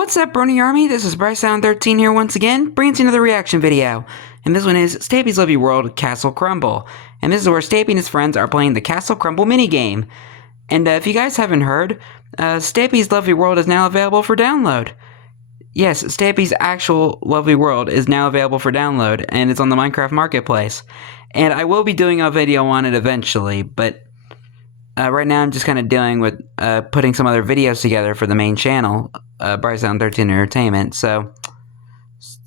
What's up, Brony Army? This is BryceAllen13 here once again, bringing you another reaction video. And this one is Stampy's Lovely World Castle Crumble. And this is where Stampy and his friends are playing the Castle Crumble minigame. And if you guys haven't heard, Stampy's Lovely World is now available for download. Yes, Stampy's actual Lovely World is now available for download, and it's on the Minecraft Marketplace. And I will be doing a video on it eventually, but right now I'm just kind of dealing with putting some other videos together for the main channel, BryceAllen13 Entertainment. So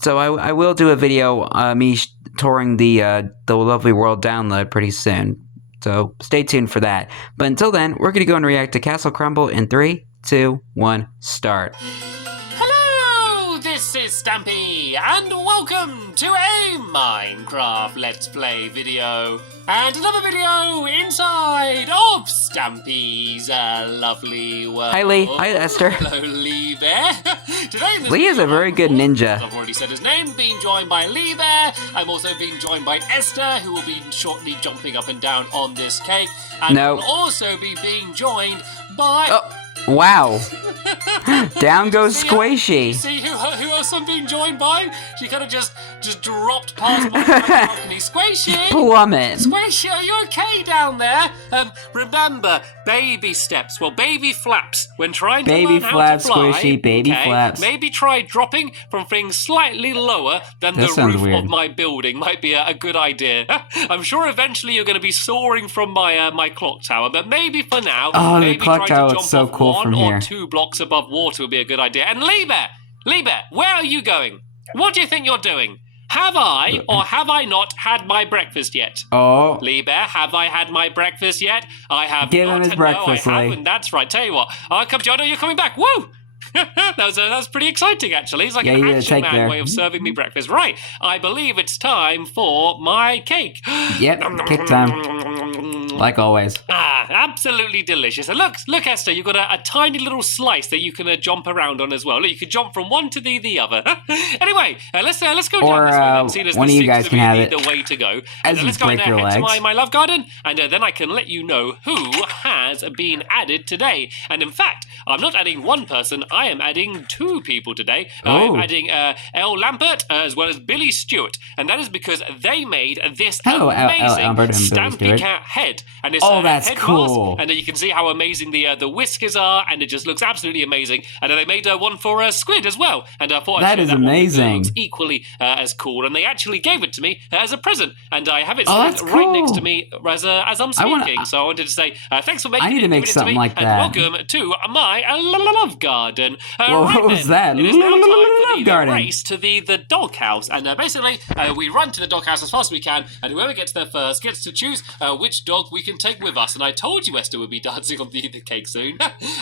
I will do a video me touring the Lovely World download pretty soon. So stay tuned for that. But until then, we're gonna go and react to Castle Crumble in 3, 2, 1, start. This is Stampy, and welcome to a Minecraft Let's Play video, and another video inside of Stampy's Lovely World. Hi Lee, hi Esther. Hello Lee Bear. Today in this Lee is a very good ninja. I've already said his name, being joined by Lee Bear. I'm also being joined by Esther, who will be shortly jumping up and down on this cake, and will also be being joined by... Wow. Down goes Squishy. See who else I'm being joined by? She kind of just dropped past my balcony. Squishy! Plummet. Squishy, are you okay down there? Remember, baby steps, well, baby flaps. When trying to learn how to fly, Squishy, baby flaps. Maybe try dropping from things slightly lower than the roof of my building. Might be a good idea. I'm sure eventually you're going to be soaring from my clock tower, but maybe for now, the clock tower looks so cool from here. 1 or 2 blocks above water would be a good idea. And Lee Bear, where are you going? What do you think you're doing? Have I or have I not had my breakfast yet? Oh. Lee Bear, have I had my breakfast yet? I have Give not. Him his breakfast, no, I haven't. That's right. Tell you what, I'll come to you. I know you're coming back. Woo! that was pretty exciting, actually. It's like an action man way of serving me breakfast. Right, I believe it's time for my cake. Yep, cake time. Like always. Absolutely delicious. And look, Esther, you've got a tiny little slice that you can jump around on as well. Look, you can jump from one to the other. Anyway, let's go down this way. Then, one of you guys can have it. The way to go. As you let's go break your legs. to my love garden, and then I can let you know who has been added today. And in fact, I'm not adding one person. I am adding 2 people today. I'm adding Elle Lambert as well as Billy Stewart, and that is because they made this amazing Stampy cat head. And it's that's head cool. mask, and you can see how amazing the whiskers are, and it just looks absolutely amazing. And then they made one for Squid as well, and I thought that is amazing. Looks equally as cool, and they actually gave it to me as a present, and I have it right next to me as I'm speaking. So I wanted to say thanks for making it to me, like that. And welcome to my love garden. What was that? It is now time for the race to the doghouse, and basically we run to the doghouse as fast as we can, and whoever gets there first gets to choose which dog we can take with us. And I told you Esther would be dancing on the cake soon.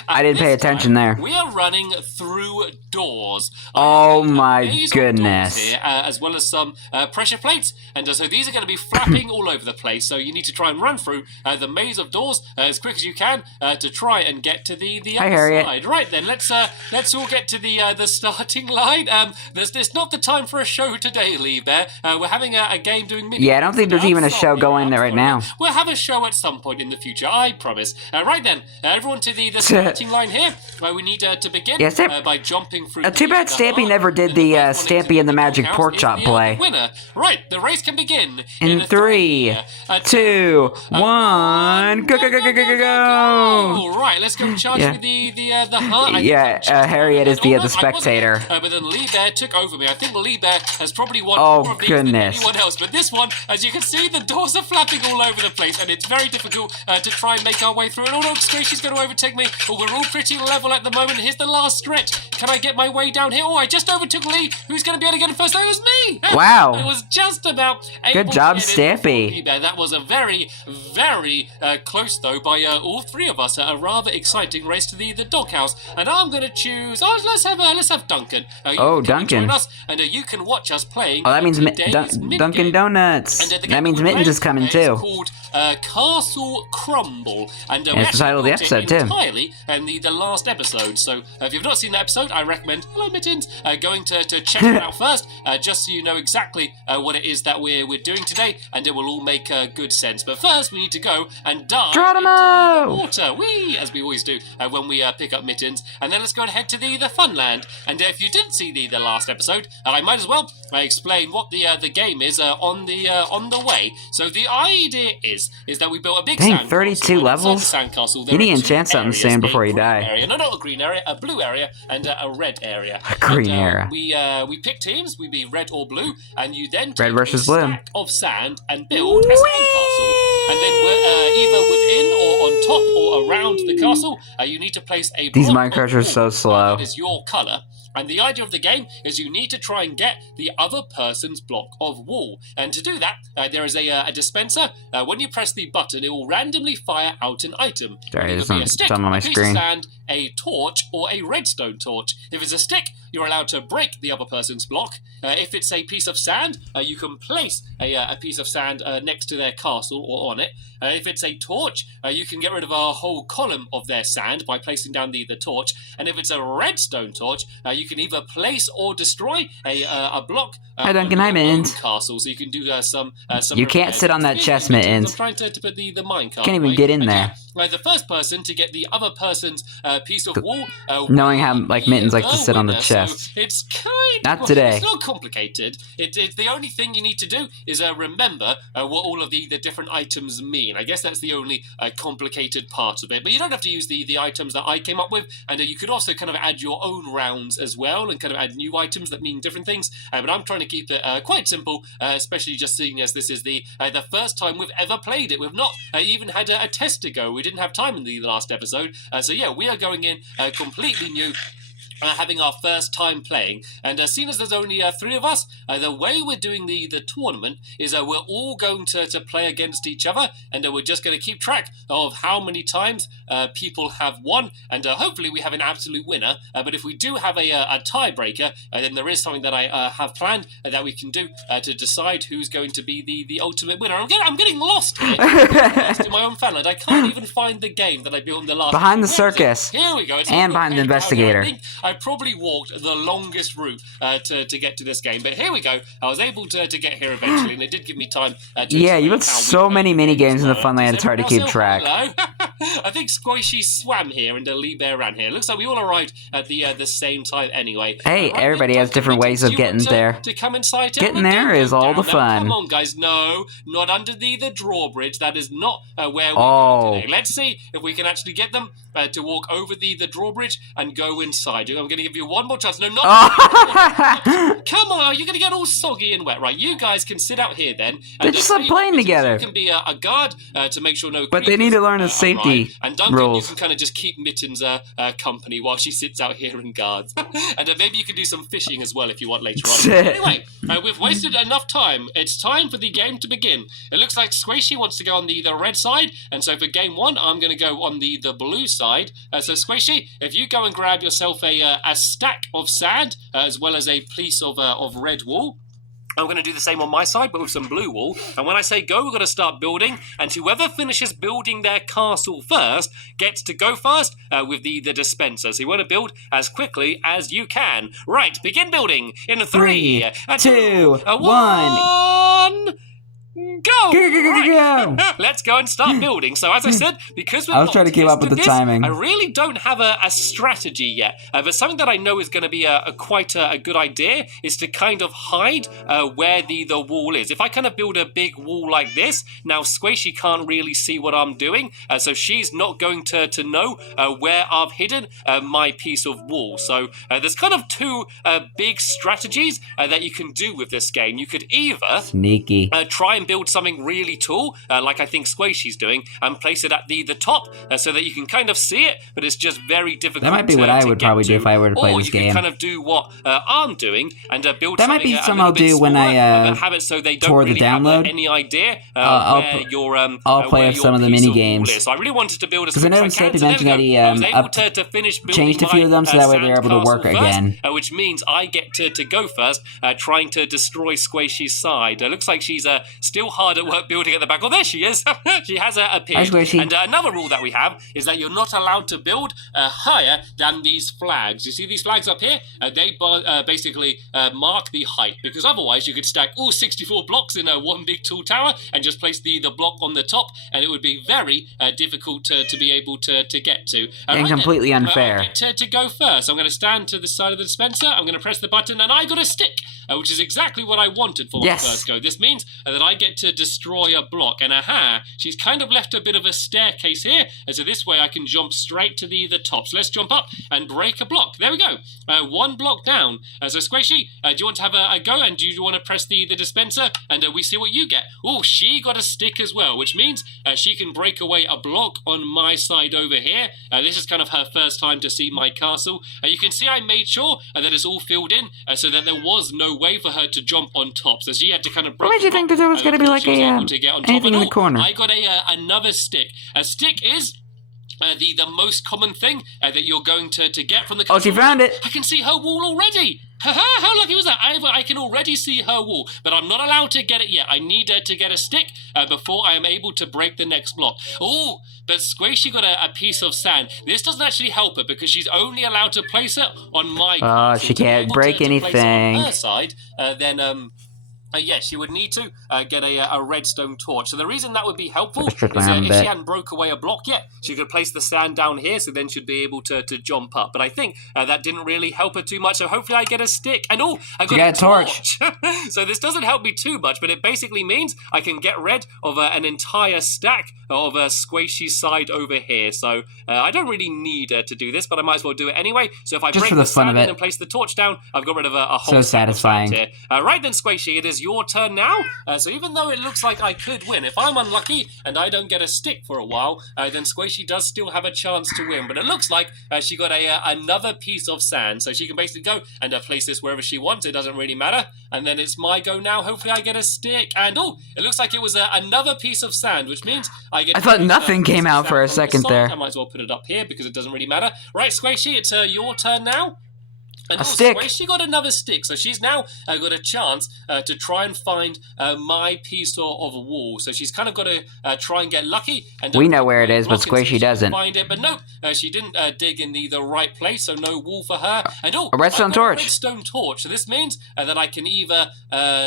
I didn't pay attention there. We are running through doors. Oh my goodness. Here, as well as some pressure plates, and so these are going to be flapping all over the place, so you need to try and run through the maze of doors as quick as you can to try and get to the other side. Right then, let's all get to the starting line. There's not the time for a show today, Lee Bear. We're having a game doing mini. Yeah, I don't think there's even a show going there right now. We'll have a show at some point in the future, I promise. Right then, everyone to the starting line here. We need to begin by jumping through. Too bad Stampy never did the Stampy and the Magic Pork Chop play. Winner. Right, the race can begin in 3, 2, 1, go! Right, let's go and charge with the heart. Harriet is the spectator. But then Lee Bear took over me. I think Lee Bear has probably won more of these than anyone else. But this one, as you can see, the doors are flapping all over the place, and it's very difficult to try and make our way through. And no, Squishy's going to overtake me. But we're all pretty level at the moment. Here's the last stretch. Can I get my way down here? Oh, I just overtook Lee. Who's going to be able to get him first? That was me. Wow. It was just about good job, Stampy. That was a very, very close, though, by all 3 of us. A rather exciting race to the doghouse. And I'm going to choose... Oh, let's have Duncan. Duncan. Join us, and you can watch us playing. Oh, that means Dunkin' Donuts. That means Mittens is coming too. Called Castle Crumble. And it's the title of the episode, too. Entirely in the last episode. So if you've not seen that episode, I recommend, hello Mittens, going to check it out first, just so you know exactly what it is that we're doing today, and it will all make good sense. But first, we need to go and dive into the water, as we always do when we pick up Mittens. And then let's go and head to the Funland. And if you didn't see the last episode, I might as well explain what the game is on the way. So the idea is that we built a big sandcastle. 32 levels? Sandcastle, you need to enchant something soon before you die. Area. No, not a green area, a blue area, and a red area. A green area. We pick teams, we be red or blue, and you then take red versus a blue stack of sand and build a sandcastle. And then either within or on top or around the castle, you need to place a block. These Minecrafters are so slow. That is your colour. And the idea of the game is you need to try and get the other person's block of wall. And to do that, there is a dispenser. When you press the button, it will randomly fire out an item. Sorry, it could be a stick, on my a piece screen. of sand, a torch, or a redstone torch. If it's a stick, you're allowed to break the other person's block. If it's a piece of sand, you can place a piece of sand next to their castle or on it. If it's a torch, you can get rid of a whole column of their sand by placing down the torch. And if it's a redstone torch, you can either place or destroy a block Hi, Duncan. Hi, Mittens. castle. So you can do some you can't sit on that chest, Mittens. I'm trying to put the minecart. Can't even get in there. The first person to get the other person's piece of wall, knowing how Mittens likes to sit on the chest. So it's kind not today. It's not complicated. It's the only thing you need to do is remember what all of the different items mean. I guess that's the only complicated part of it. But you don't have to use the items that I came up with, and you could also kind of add your own rounds as well, and kind of add new items that mean different things. But I'm trying to keep it quite simple, especially just seeing as this is the first time we've ever played it. We've not even had a test to go. We didn't have time in the last episode. So yeah, we are going in completely new. Having our first time playing, and seeing as there's only 3 of us, the way we're doing the tournament is we're all going to play against each other, and we're just going to keep track of how many times people have won, and hopefully we have an absolute winner. But if we do have a tiebreaker, then there is something that I have planned that we can do to decide who's going to be the ultimate winner. I'm getting lost here. Lost in my own fanland. I can't even find the game that I built in the last. Behind the circus. Here we go. It's and behind the investigator. I probably walked the longest route to get to this game, but here we go. I was able to get here eventually, and it did give me time to yeah, you put so many mini games in the Funland, it's hard to keep track. I think Squishy swam here and Lee Bear ran here. Looks like we all arrived at the same time anyway. Hey, everybody has different ways of getting there. To come inside, getting there is all the fun. Come on, guys. No, not under the drawbridge. That is not where we're going today. Let's see if we can actually get them to walk over the drawbridge and go inside. I'm going to give you one more chance. No, not. Come on, you're going to get all soggy and wet. Right, you guys can sit out here then. They're just like playing together. You can be a guard to make sure no. But they need to learn the safety and Duncan, rules. You can kind of just keep Mittens company while she sits out here and guards. And maybe you can do some fishing as well if you want later on. Anyway, we've wasted enough time. It's time for the game to begin. It looks like Squishy wants to go on the red side, and so for game 1, I'm going to go on the blue side. So Squishy, if you go and grab yourself a stack of sand as well as a piece of red wool. I'm going to do the same on my side, but with some blue wool. And when I say go, we're going to start building. And whoever finishes building their castle first gets to go first with the dispenser. So you want to build as quickly as you can. Right, begin building in 3, 2, 1... Go! Go! Let's go and start building. So as I said, because I was trying to keep up with the timing. I really don't have a strategy yet. But something that I know is going to be quite a good idea is to kind of hide where the wall is. If I kind of build a big wall like this, now Squishy can't really see what I'm doing. So she's not going to know where I've hidden my piece of wall. So there's kind of 2 big strategies that you can do with this game. You could either sneaky try and build something really tall, like I think Squishy's doing, and place it at the top so that you can kind of see it, but it's just very difficult. That might be what I would probably do if I were to play this game. Or you can kind of do what I'm doing and build that something might be something I'll do when I have it so they don't really have any idea where your I'll play with some of the mini games. So I really wanted to build because I know Stampy mentioned that he changed a few of them so that way they're able to work again. Which means I get to go first, trying to destroy Squishy's side. It looks like she's still hard at work building at the back. Oh, there she is. She has appeared. And another rule that we have is that you're not allowed to build higher than these flags. You see these flags up here? They basically mark the height, because otherwise you could stack all 64 blocks in one big tall tower and just place the block on the top, and it would be very difficult to be able to get to. And completely unfair. I get to go first. I'm going to stand to the side of the dispenser. I'm going to press the button, and I got a stick, which is exactly what I wanted for my first go. This means that I get to destroy a block, and she's kind of left a bit of a staircase here, and so this way I can jump straight to the top. So let's jump up and break a block. There we go. One block down. So Squishy, do you want to have a go, and do you want to press the dispenser, and we see what you get? Oh, she got a stick as well, which means she can break away a block on my side over here. This is kind of her first time to see my castle. You can see I made sure that it's all filled in, so that there was no way for her to jump on top. So she had to kind of break. What made you think that there was going to be like anything in the corner? I got another stick. A stick is the most common thing that you're going to get from the castle. Oh, she found it. I can see her wall already. How lucky was that? I can already see her wall, but I'm not allowed to get it yet. I need to get a stick before I am able to break the next block. Oh, but Squishy got a piece of sand. This doesn't actually help her, because she's only allowed to place it on my castle. Oh, she can't break anything. On her side, then yes, she would need to get a redstone torch. So the reason that would be helpful is if she hadn't broke away a block yet, she could place the sand down here, so then she'd be able to jump up. But I think that didn't really help her too much, so hopefully I get a stick. And I got a torch. So this doesn't help me too much, but it basically means I can get rid of an entire stack of Squishy's side over here. So I don't really need to do this, but I might as well do it anyway. So if I break the sand and place the torch down, I've got rid of a whole stack of sand here. Right then, Squishy, it is your turn now. So even though it looks like I could win, if I'm unlucky and I don't get a stick for a while, then Squishy does still have a chance to win. But it looks like she got another piece of sand, so she can basically go and place this wherever she wants. It doesn't really matter. And then it's my go now. Hopefully I get a stick. And it looks like it was another piece of sand, which means I get. I thought nothing came out for a second there. I might as well put it up here because it doesn't really matter. Right, Squishy, it's your turn now. And a stick. She got another stick, so she's now got a chance to try and find my piece of wall. So she's kind of got to try and get lucky. And we know where it is, but Squishy doesn't. Find it, but no, she didn't dig in the right place, so no wall for her. And a redstone torch. A redstone torch. So this means that I can either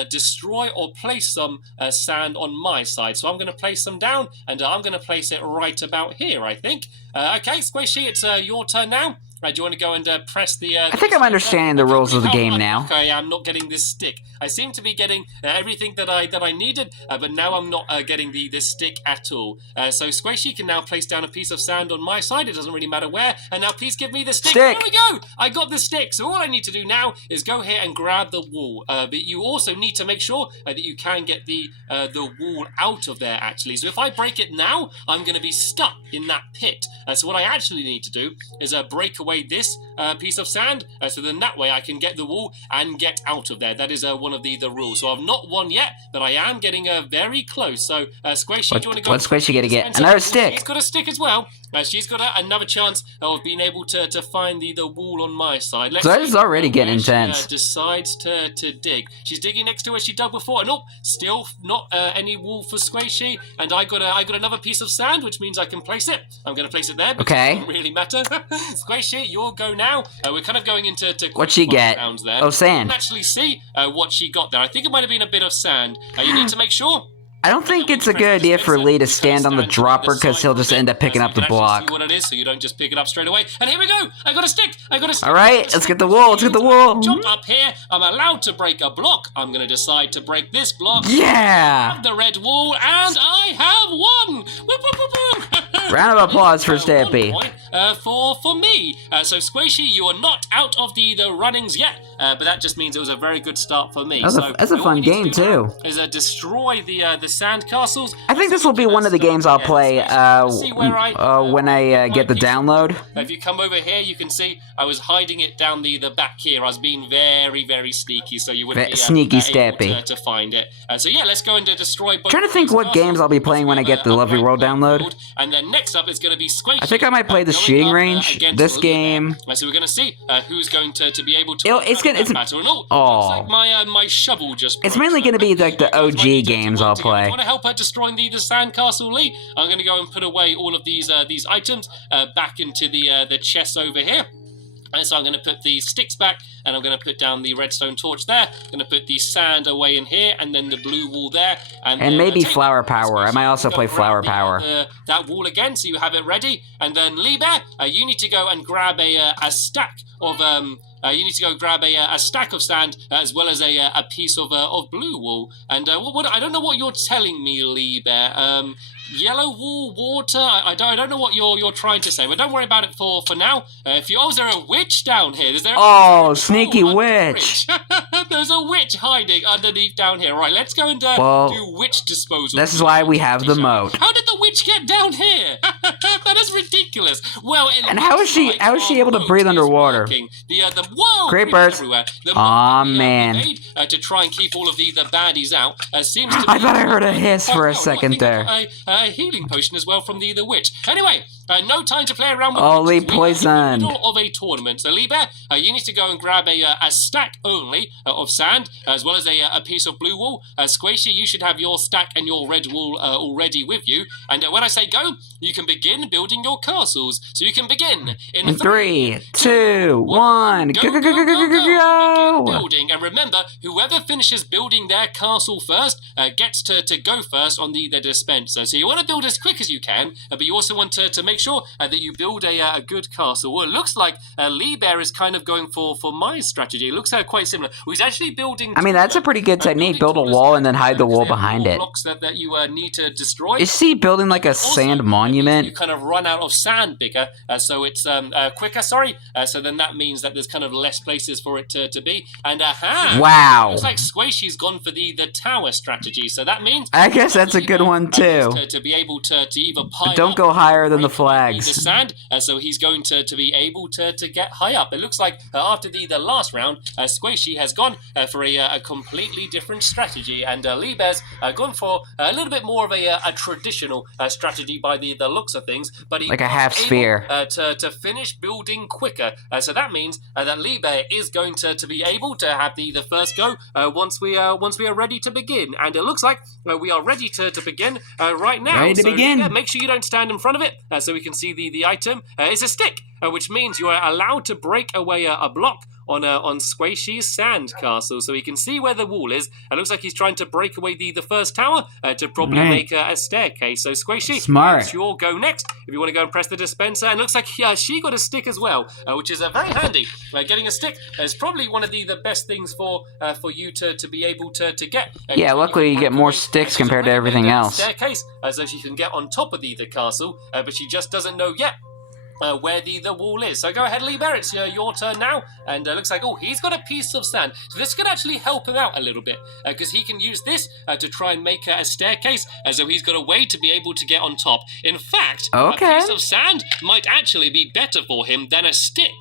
destroy or place some sand on my side. So I'm going to place some down, and I'm going to place it right about here, I think. Okay, Squishy, it's your turn now. Do you want to go and press the... I think I'm understanding the rules of the game now. Okay, I'm not getting this stick. I seem to be getting everything that I needed, but now I'm not getting this stick at all. So Squishy can now place down a piece of sand on my side. It doesn't really matter where. And now please give me the stick. There we go. I got the stick. So all I need to do now is go here and grab the wall. But you also need to make sure that you can get the wall out of there, actually. So if I break it now, I'm going to be stuck in that pit. So what I actually need to do is break away this piece of sand, so then that way I can get the wall and get out of there. That is one of the rules. So I've not won yet, but I am getting very close. So Squishy, do you want to go? What's Squishy going to get? Another stick. She's got a stick as well. She's got another chance of being able to find the wall on my side. So that is already getting intense. She decides to dig. She's digging next to where she dug before, and still not any wall for Squishy. And I got another piece of sand, which means I can place it. I'm going to place it there. Okay. It doesn't really matter. Squishy, your go now. We're kind of going into what she get? There. Oh, sand. You can actually see what she got there. I think it might have been a bit of sand. You need to make sure. I don't think it's a good idea for Lee to stand on the dropper because he'll just end up picking up the block. See what it is, so you don't just pick it up straight away. And here we go. I got a stick. All right, let's get the wall. Let's get the wall. Jump up here. I'm allowed to break a block. I'm going to decide to break this block. Yeah. I have the red wall, and I have won. Round of applause for Stampy. For me. So Squishy, you are not out of the runnings yet, but that just means it was a very good start for me. That's a fun game too. Is destroy the sand castles. I think this will be one of the games I'll play when I get the download. If you come over here, you can see I was hiding it down the back here. I was being very, very sneaky, so you wouldn't be sneaky able to find it. So yeah, let's go and destroy both. Trying to think what games I'll be playing when I get the Lovely World download. And then next up is going to be Squishy. I think I might play the shooting range. This game. So we're going to see who's going to be able to. It's battle and all. Oh. Looks like my shovel just. It's mainly going to be like the OG games I'll play. If you want to help her destroying the sandcastle, Lee, I'm going to go and put away all of these items back into the chest over here. And so I'm going to put the sticks back, and I'm going to put down the redstone torch there. I'm going to put the sand away in here, and then the blue wall there. And maybe flower power. I might also play flower power. That wall again, so you have it ready. And then Lee Bear, you need to go and grab a stack of you need to go grab a stack of sand as well as a piece of blue wool. And I don't know what you're telling me, Lee Bear. Yellow wool, water. I don't know what you're trying to say, but don't worry about it for now. Is there a witch down here? Sneaky witch! There's a witch hiding underneath down here. Right, let's go and do witch disposal. This is why we have the moat. How did the witch get down here? That is ridiculous. Well, and how is she able to breathe underwater? Whoa, creepers! Aw, man. To try and keep all of the baddies out. Seems to be I thought I heard a hiss for a second there. A healing potion as well from the witch. Anyway, no time to play around with Holy poison. In the middle of a tournament. So, Lee Bear, you need to go and grab a stack only of sand, as well as a piece of blue wool. Squishy, you should have your stack and your red wool already with you. And when I say go, you can begin building your castles. So you can begin in 3, 2, 1. Go! Begin building. And remember, whoever finishes building their castle first gets to go first on the dispenser. So you want to build as quick as you can, but you also want to make sure that you build a good castle. Well, it looks like Lee Bear is kind of going for my strategy. It looks quite similar. He's actually building. I mean, that's a pretty good technique. Build a wall and then hide the wall behind it. Blocks that you need to destroy. Is he building like a sand monument? You kind of run out of sand bigger, so it's quicker. Sorry. So then that means that there's kind of less places for it to be. And wow. Looks like Squishy's gone for the tower strategy. So that means I guess that's a good one too. To be able to either pile but don't go higher than the flags. The sand, so he's going to be able to get high up. It looks like after the last round, Squishy has gone for a completely different strategy, and Lee Bear's gone for a little bit more of a traditional strategy by the looks of things. But he like a half sphere to finish building quicker. So that means that Lee Bear is going to be able to have the first go once we are ready to begin. And it looks like we are ready to begin right now. Ready to begin. Yeah, make sure you don't stand in front of it so we can see the item. It's a stick, which means you are allowed to break away a block on Squishy's sand castle, so he can see where the wall is. It looks like he's trying to break away the first tower to probably make a staircase. So Squishy, it's your go next. If you want to go and press the dispenser, and it looks like she got a stick as well, which is very handy. Getting a stick is probably one of the best things for you to be able to get. Yeah, luckily you get more sticks compared to everything else. Staircase, so she can get on top of the castle, but she just doesn't know yet where the wall is. So go ahead, Lee Bear, it's your turn now. And looks like, he's got a piece of sand. So this could actually help him out a little bit, because he can use this to try and make a staircase, so he's got a way to be able to get on top. In fact, a piece of sand might actually be better for him than a stick.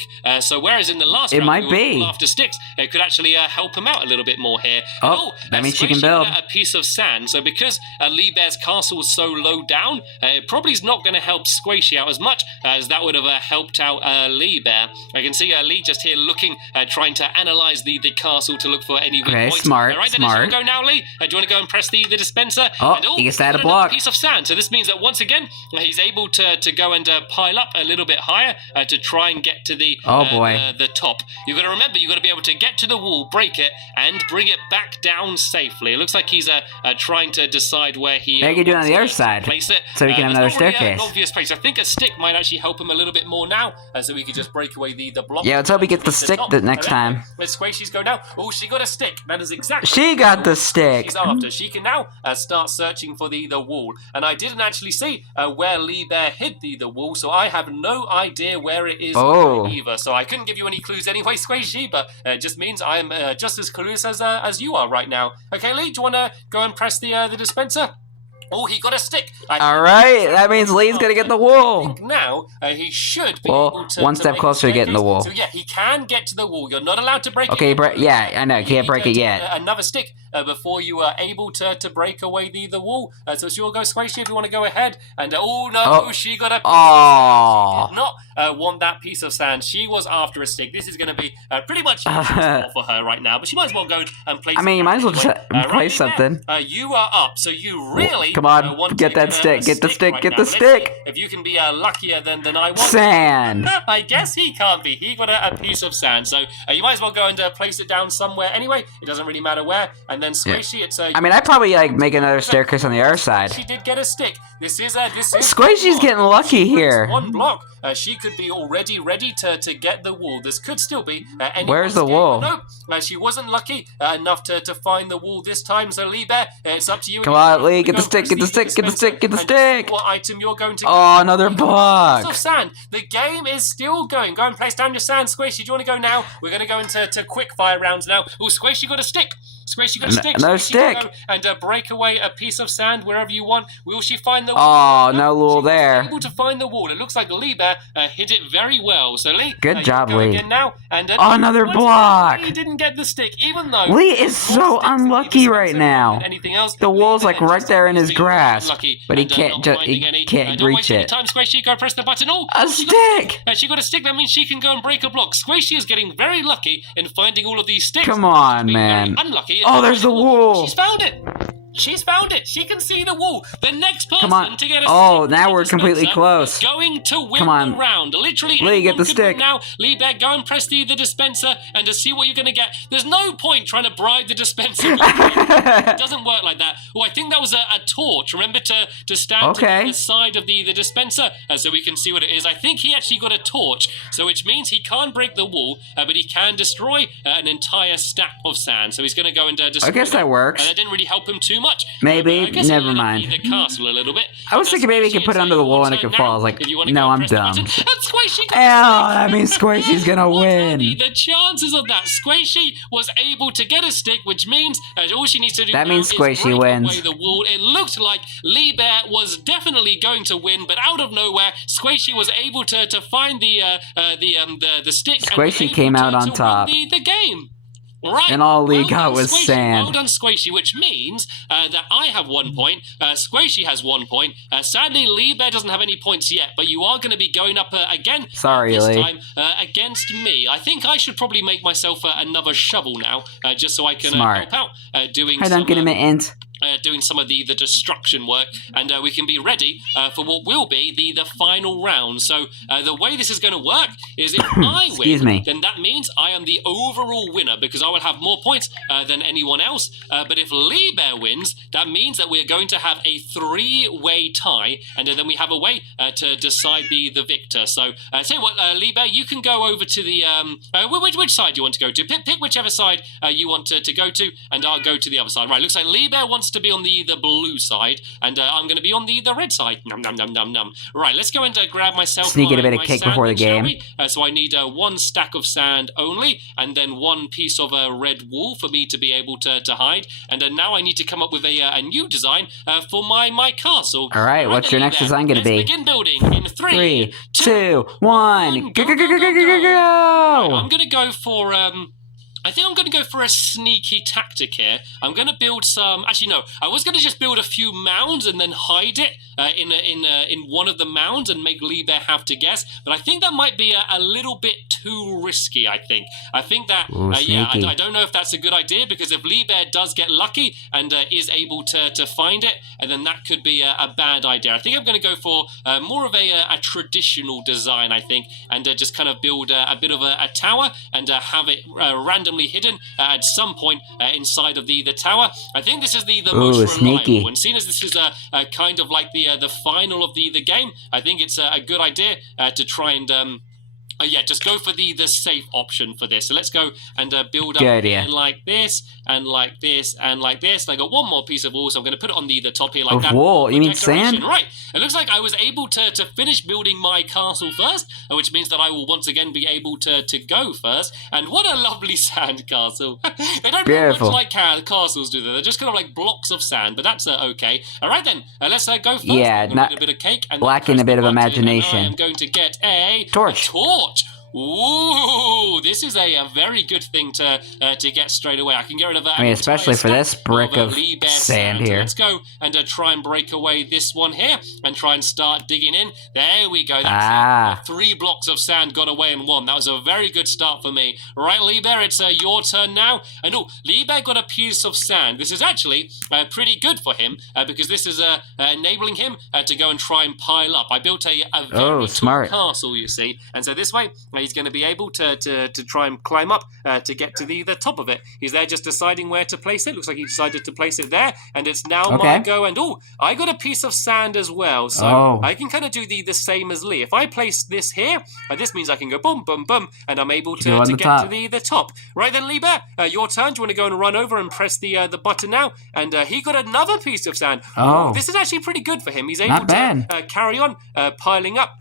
So whereas in the last round, might be after sticks, it could actually help him out a little bit more here. That means she can build a piece of sand. So because Lee Bear's castle is so low down, it probably is not going to help Squishy out as much as that would have helped out Lee Bear. I can see Lee just here looking, trying to analyze the castle to look for any weak points. Smart, right, smart. Then go now, Lee. Do you want to go and press the dispenser? He gets to add a block. Piece of sand. So this means that once again, he's able to go and pile up a little bit higher to try and get to the the top. You've got to remember, you've got to be able to get to the wall, break it, and bring it back down safely. It looks like he's trying to decide where he can do it on the other side, place it. so we can have another staircase. Really an obvious place. I think a stick might actually help him a little bit more now, so we could just break away the block. Yeah, let's hope he gets the stick the next time. Let's Squishy's go now. She got a stick. That is exactly. She got the stick. She's after. She can now start searching for the wall. And I didn't actually see where Lee Bear hid the wall, so I have no idea where it is either. So I couldn't give you any clues anyway, Squishy, but it just means I'm just as clueless as you are right now. Okay, Lee, do you want to go and press the dispenser? He got a stick. All right, that means Lee's gonna get the wool. I think now he should be able to. One step closer to getting the wool. So yeah, he can get to the wall. You're not allowed to break it. Okay, yeah, I know. Can't break it yet. Another stick before you are able to break away the wall. So it's your go, Squishy, if you want to go ahead. And oh no, she got a piece of sand. She did not want that piece of sand. She was after a stick. This is going to be pretty much for her right now, but she might as well go and place. I mean, you might as well just place something. You are up, so you really come on, want get that stick. Get the stick. Get the stick. If you can be luckier than I was. Sand. I guess he can't be. He got a piece of sand, so you might as well go and place it down somewhere anyway. It doesn't really matter where. And then Squishy, it's I mean, I'd probably like make another staircase on the other side. She did get a stick. This is Squishy's getting lucky here. One block. She could be already ready to get the wall. This could still be. Where's the wall? No, she wasn't lucky enough to find the wall this time. So Lee Bear, it's up to you. Come on, Lee, get the stick, get the stick, get the stick, get the stick. What item you're going to? Oh, another block. Of sand. The game is still going. Go and place down your sand, Squishy. Do you want to go now? We're going to go into quick fire rounds now. Oh, Squishy got a stick. Squishy got a stick. Another stick. Go and break away a piece of sand wherever you want. Will she find the wall? Oh, no wall there. Able to find the wall. It looks like Lee Bear hit it very well. So Lee, good job, Lee. Again now. And another block. Lee didn't get the stick, even though Lee is so unlucky right now. Anything else? The wall's like right there in his grasp, but he can't reach it. Time, Squishy, go press the button. Oh, a stick. She got a stick. That means she can go and break a block. Squishy is getting very lucky in finding all of these sticks. Come on, man. Unlucky. Oh, there's the wall. She's found it. She's found it. She can see the wall. The next person to get a stick now we're completely close. Going to win the round. Literally, Lee, get the stick. Now, Lee Bear, go and press the dispenser and to see what you're going to get. There's no point trying to bribe the dispenser. It doesn't work like that. Oh, I think that was a torch. Remember to stand to the side of the dispenser so we can see what it is. I think he actually got a torch, so which means he can't break the wall, but he can destroy an entire stack of sand. So he's going to go and destroy. I guess that works. And that didn't really help him too much. Maybe. Never mind. The castle a little bit. I was thinking maybe he could put it under the wall and it could fall. I was like, no, I'm dumb. Squishy, that means Squishy's gonna win. The chances of that. Squishy was able to get a stick, which means all she needs to do that means is Squishy break wins. away the wall. It looked like Lee Bear was definitely going to win, but out of nowhere, Squishy was able to find the stick. Squishy came out on top. The game. Right. And all Lee got was sand. Well done, Squishy, which means that I have 1 point. Squishy has 1 point. Sadly, Lee Bear doesn't have any points yet, but you are going to be going up again. Sorry, this Lee. time against me. I think I should probably make myself another shovel now, just so I can help out doing. I don't get a mittens. Doing some of the destruction work, and we can be ready for what will be the final round. So the way this is going to work is if I win, then that means I am the overall winner because I will have more points than anyone else. But if Lee Bear wins, that means that we're going to have a 3-way tie, and then we have a way to decide the victor. So tell you what, Lee Bear, you can go over to the which side do you want to go to? Pick whichever side you want to go to, and I'll go to the other side. Right, looks like Lee Bear wants to be on the blue side, and I'm going to be on the red side. Num num num num num. Right, let's go and grab myself. Sneaking a bit of cake before the game. So I need 1 stack of sand only, and then 1 piece of red wool for me to be able to hide. And now I need to come up with a new design for my castle. All right, what's your next design going to be? Let's begin building in 3, 2, 1. Go go go go go go go! I'm going to go for I think I'm going to go for a sneaky tactic here. I'm going to build some. Actually, no. I was going to just build a few mounds and then hide it in one of the mounds and make Lee Bear have to guess. But I think that might be a little bit too risky. I think that I don't know if that's a good idea because if Lee Bear does get lucky and is able to find it, and then that could be a bad idea. I think I'm going to go for more of a traditional design. I think, and just kind of build a bit of a tower and have it randomly hidden at some point inside of the tower. I think this is the most reliable. And seeing as this is a kind of like the final of the game, I think it's a good idea to try and just go for the safe option for this. So let's go and build up like this and like this and like this. And I got 1 more piece of wool, so I'm going to put it on the top here like that. Wool? You mean sand? Right. It looks like I was able to finish building my castle first, which means that I will once again be able to go first. And what a lovely sand castle. They don't really much like castles, do they? They're just kind of like blocks of sand, but that's okay. All right then, let's go first. Yeah, not a bit of cake and lacking a bit of imagination. I am going to get a torch. Ooh, this is a very good thing to get straight away. I can get rid of that. I mean, especially for this brick of sand here. Let's go and try and break away this one here and try and start digging in. There we go. That's 3 blocks of sand got away in 1. That was a very good start for me. Right, Liebherr, it's your turn now. And Liebherr got a piece of sand. This is actually pretty good for him because this is enabling him to go and try and pile up. I built a very tall castle, you see, and so this way he's going to be able to try and climb up to get to the top of it. He's there just deciding where to place it. Looks like he decided to place it there, and it's now my go. And I got a piece of sand as well, so I can kind of do the same as Lee. If I place this here, this means I can go boom, boom, boom, and I'm able to get to the top. Right then, Liebherr, your turn. Do you want to go and run over and press the button now? And he got another piece of sand. This is actually pretty good for him. He's able to carry on piling up.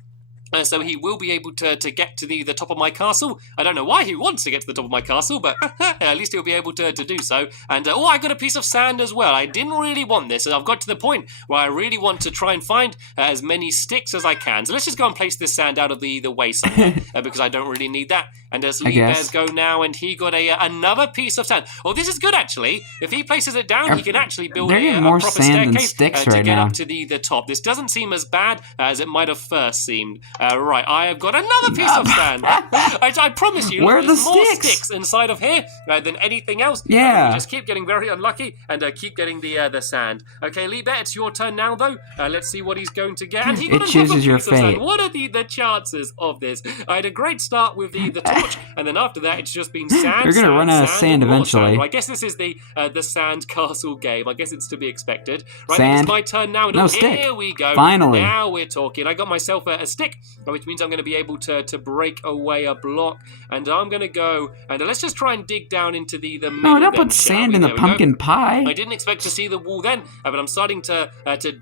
So he will be able to get to the top of my castle. I don't know why he wants to get to the top of my castle, but at least he'll be able to do so. And I got a piece of sand as well. I didn't really want this, and I've got to the point where I really want to try and find as many sticks as I can. So let's just go and place this sand out of the way somewhere, because I don't really need that. And as Liebherr's go now, and he got another piece of sand. Oh, this is good, actually. If he places it down, he can actually build a proper staircase to get up to the top. This doesn't seem as bad as it might have first seemed. Right, I have got another piece of sand. I promise you, there's more sticks inside of here than anything else. Yeah. You just keep getting very unlucky and keep getting the sand. Okay, Liebherr, it's your turn now, though. Let's see what he's going to get. And he got another piece of sand. What are the chances of this? I had a great start with the torch, and then after that, it's just been sand. You're going to run out of sand eventually. I guess this is the sand castle game. I guess it's to be expected. Right, it's my turn now. And here we go. Finally. Now we're talking. I got myself a stick, which means I'm going to be able to break away a block, and I'm going to go and let's just try and dig down into the middle. No, don't put sand in the pumpkin pie. I didn't expect to see the wall then, but I'm starting to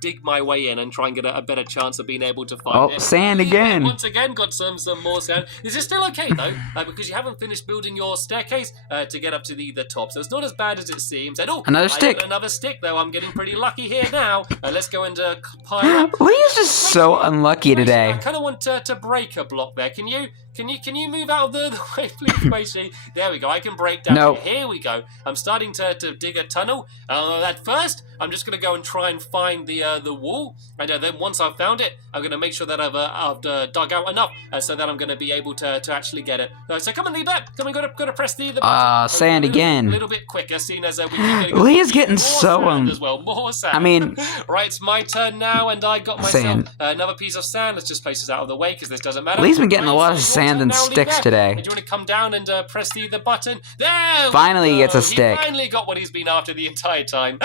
dig my way in and try and get a better chance of being able to find it. Sand again. Once again, got some more sand. This is still okay though, because you haven't finished building your staircase to get up to the top, so it's not as bad as it seems. And another stick. I got another stick though. I'm getting pretty lucky here now. Let's go and pile up. Lee's just so unlucky today. I kind of want to break a block there. Can you move out of the way, please, Gracie? There we go. I can break down. Here we go. I'm starting to dig a tunnel. At first, I'm just going to go and try and find the wall, and then once I've found it, I'm going to make sure that I've dug out enough so that I'm going to be able to actually get it. So come on, Liebherr. Come on, got to press the button. Sand again. A little bit quicker, seeing as we keep getting Lee is getting so as well. More sand. I mean, right, it's my turn now, and I got myself another piece of sand. Let's just place this out of the way because this doesn't matter. Lee's been getting a lot of sand and sticks today. Do you want to come down and press the button? There. Finally, he gets a stick. He finally got what he's been after the entire time.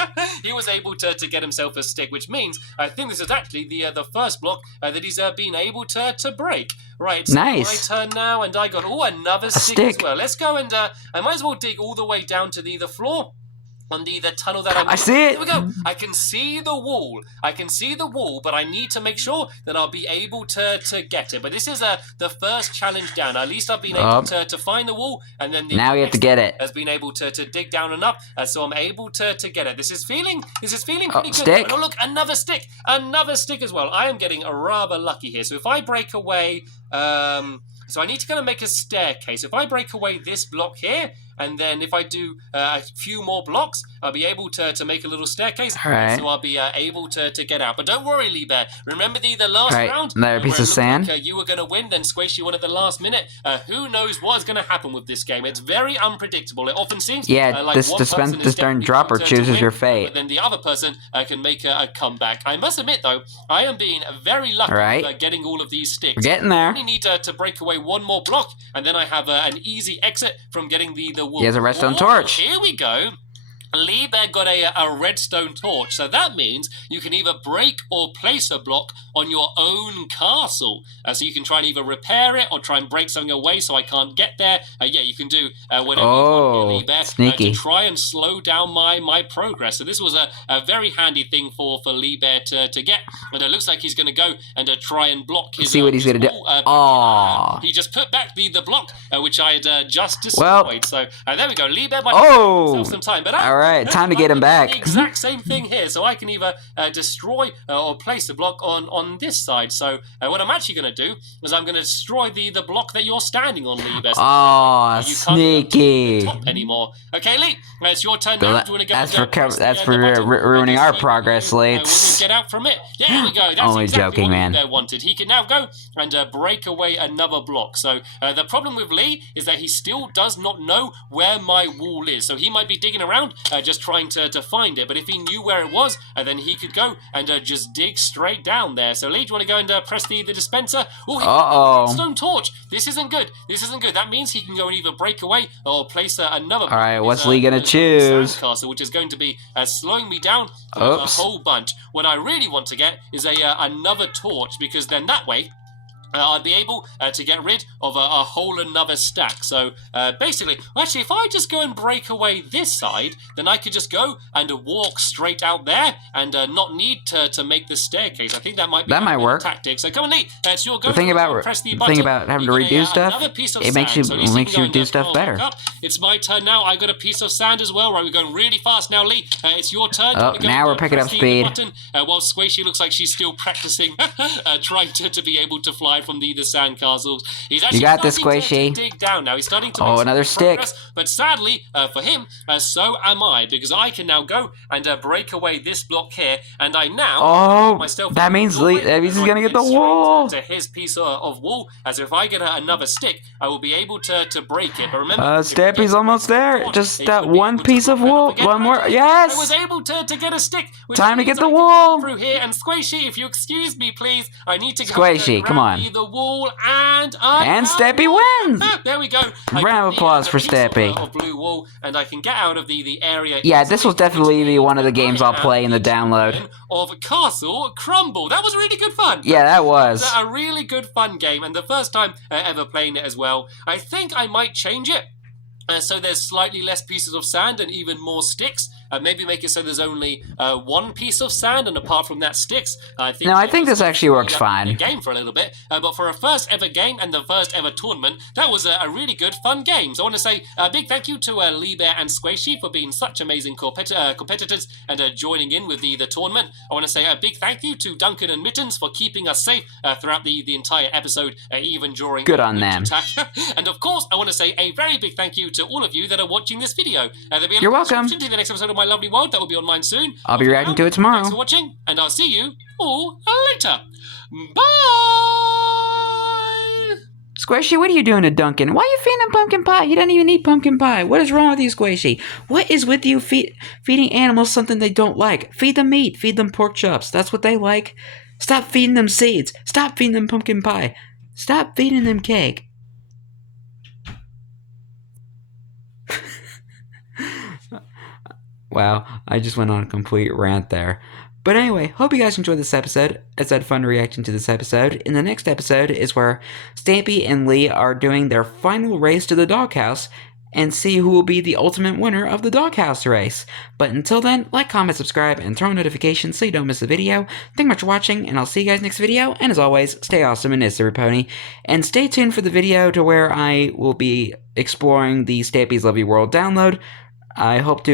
He was able to get himself a stick, which means I think this is actually the first block that he's been able to break. Right, so nice. My turn now, and I got another stick as well. Let's go and I might as well dig all the way down to the floor. On the tunnel that I see it. There we go. I can see the wall. But I need to make sure that I'll be able to get it. But this is the first challenge down. At least I've been able to find the wall, and then now you have to get it. Has been able to dig down enough, so I'm able to get it. This is feeling pretty good. Stick. Oh, look, another stick as well. I am getting rather lucky here. So if I break away, so I need to kind of make a staircase. If I break away this block here, and then if I do a few more blocks, I'll be able to make a little staircase. All right. So I'll be able to get out. But don't worry, Liebherr. Remember the last round? Another piece of sand. Like, you were going to win, then Squishy won at the last minute. Who knows what is going to happen with this game? It's very unpredictable. It often seems like this darn dropper chooses your fate. But then the other person can make a comeback. I must admit, though, I am being very lucky with getting all of these sticks. We're getting there. I only need to break away one more block, and then I have an easy exit from getting the wall. He has a redstone torch. Here we go. Liebherr got a redstone torch, so that means you can either break or place a block on your own castle. So you can try and either repair it or try and break something away so I can't get there. You can do whatever you want here, Liebherr, sneaky. to try and slow down my progress. So this was a very handy thing for Liebherr to get. And it looks like he's going to go and try and block his see what he's going to do. He just put back the block, which I had just destroyed. So there we go. Liebherr might have himself some time. But right, time to get him back. The exact same thing here. So I can either destroy or place a block on this side. So what I'm actually going to do is I'm going to destroy the block that you're standing on, Lee. Oh, sneaky. You can't top anymore. Okay, Lee, it's your turn now. Do you want to go? That's for ruining our progress, Lee. Get out from it. Yeah, here we go. That's only exactly joking, what man. Wanted. He can now go and break away another block. So the problem with Lee is that he still does not know where my wall is. So he might be digging around, just trying to find it. But if he knew where it was, then he could go and just dig straight down there. So Lee, do you want to go and press the dispenser? Oh, stone torch. This isn't good. This isn't good. That means he can go and either break away or place another. All right, what's Lee gonna choose? Castle, which is going to be slowing me down a whole bunch. What I really want to get is another torch, because then that way I'd be able to get rid of a whole another stack. So basically, actually, if I just go and break away this side, then I could just go and walk straight out there and not need to make the staircase. I think that might work. Tactic. So come on, Lee. It's your go. The thing about having to redo stuff, it makes you do stuff better. It's my turn now. I got a piece of sand as well. Right, we're going really fast now, Lee. It's your turn. Oh, now we're picking up speed. While Squishy looks like she's still practicing, trying to be able to fly from the sand castles. He's actually starting to dig down now. He's starting to make another stick. Progress, but sadly for him, so am I, because I can now go and break away this block here, and I now that means he's gonna get the wall to his piece of wall. As if I get another stick, I will be able to break it. But remember, Stampy's almost there. Just that one piece of wool. One more. Yes. I was able to get a stick. Time to get the wool through here. And Squishy, if you excuse me, please, I need to go. Squishy, come on. The wall and Stampy wins. There we go. Round of applause for Stampy. Of blue wool, and I can get out of the area. Yeah, this will definitely be one of the games I'll play in the download. Of Castle Crumble. That was really good fun. Yeah, that was a really good fun game, and the first time ever playing it as well. I think I might change it. So there's slightly less pieces of sand and even more sticks. Maybe make it so there's only one piece of sand, and apart from that, sticks. I think this actually works fine. The game for a little bit, but for a first ever game and the first ever tournament, that was a really good, fun game. So I want to say a big thank you to Lee Bear and Squishy for being such amazing competitors and joining in with the tournament. I want to say a big thank you to Duncan and Mittens for keeping us safe throughout the entire episode, even during good on them. Attack. And of course, I want to say a very big thank you to all of you that are watching this video. You're welcome. To the next episode of My Lovely World that will be online soon. I'll be reacting to it tomorrow. Thanks for watching, and I'll see you all later. Bye! Squishy, what are you doing to Duncan? Why are you feeding him pumpkin pie? He doesn't even eat pumpkin pie. What is wrong with you, Squishy? What is with you feeding animals something they don't like? Feed them meat. Feed them pork chops. That's what they like. Stop feeding them seeds. Stop feeding them pumpkin pie. Stop feeding them cake. Wow, I just went on a complete rant there. But anyway, hope you guys enjoyed this episode. It's had fun reacting to this episode. In the next episode is where Stampy and Lee are doing their final race to the doghouse and see who will be the ultimate winner of the doghouse race. But until then, like, comment, subscribe, and turn on notifications so you don't miss a video. Thank you much for watching, and I'll see you guys next video. And as always, stay awesome and S7EP12. And stay tuned for the video to where I will be exploring the Stampy's Lovely World download. I hope to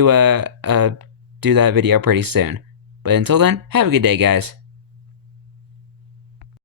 do that video pretty soon. But until then, have a good day, guys.